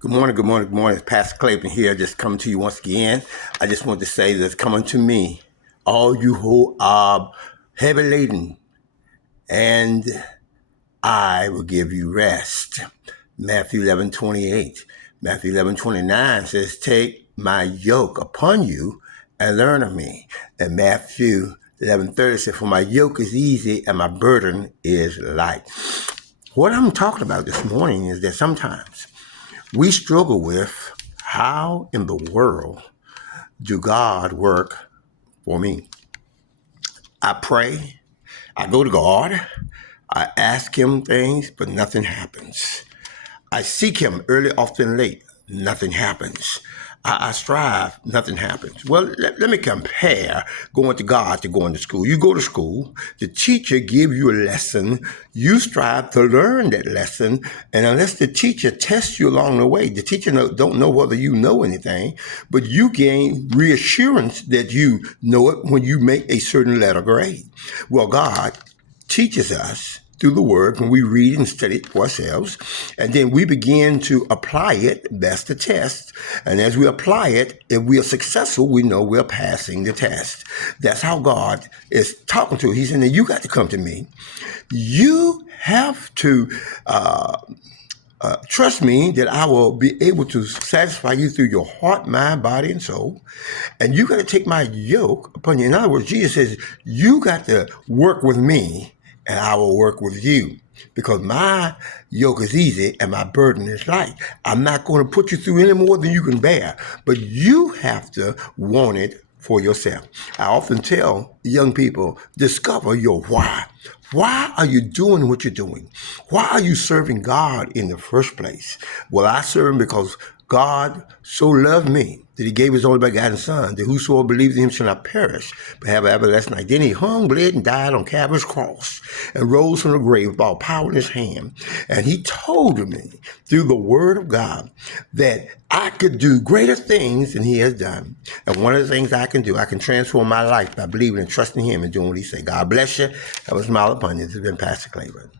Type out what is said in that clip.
Good morning, good morning, good morning. It's Pastor Clayton here, just coming to you once again. I just want to say that come unto me, all you who are heavy laden, and I will give you rest. Matthew 11:28. Matthew 11:29 says, take my yoke upon you and learn of me. And Matthew 11:30 says, for my yoke is easy and my burden is light. What I'm talking about this morning is that sometimes we struggle with how in the world do God work for me? I pray, I go to God, I ask Him things, but nothing happens. I seek Him early, often, late, nothing happens. I strive, nothing happens. Well, let me compare going to God to going to school. You go to school, the teacher gives you a lesson, you strive to learn that lesson, and unless the teacher tests you along the way, the teacher don't know whether you know anything, but you gain reassurance that you know it when you make a certain letter grade. Well, God teaches us through the word when we read and study it for ourselves, and then we begin to apply it. That's the test. And as we apply it, if we are successful, we know we're passing the test. That's how God is talking to us. He's saying, you got to come to me. You have to trust me that I will be able to satisfy you through your heart, mind, body, and soul. And you got to take my yoke upon you. In other words, Jesus says, you got to work with me and I will work with you, because my yoke is easy and my burden is light. I'm not going to put you through any more than you can bear, but you have to want it for yourself. I often tell young people, discover your why. Why are you doing what you're doing? Why are you serving God in the first place? Well, I serve Him because God so loved me that He gave His only begotten Son, that whosoever believes in Him shall not perish, but have everlasting life. Then He hung, bled, and died on Calvary's cross, and rose from the grave with all power in His hand. And He told me through the Word of God that I could do greater things than He has done. And one of the things I can do, I can transform my life by believing and trusting Him and doing what He said. God bless you. Have a smile upon you. This has been Pastor Clayton.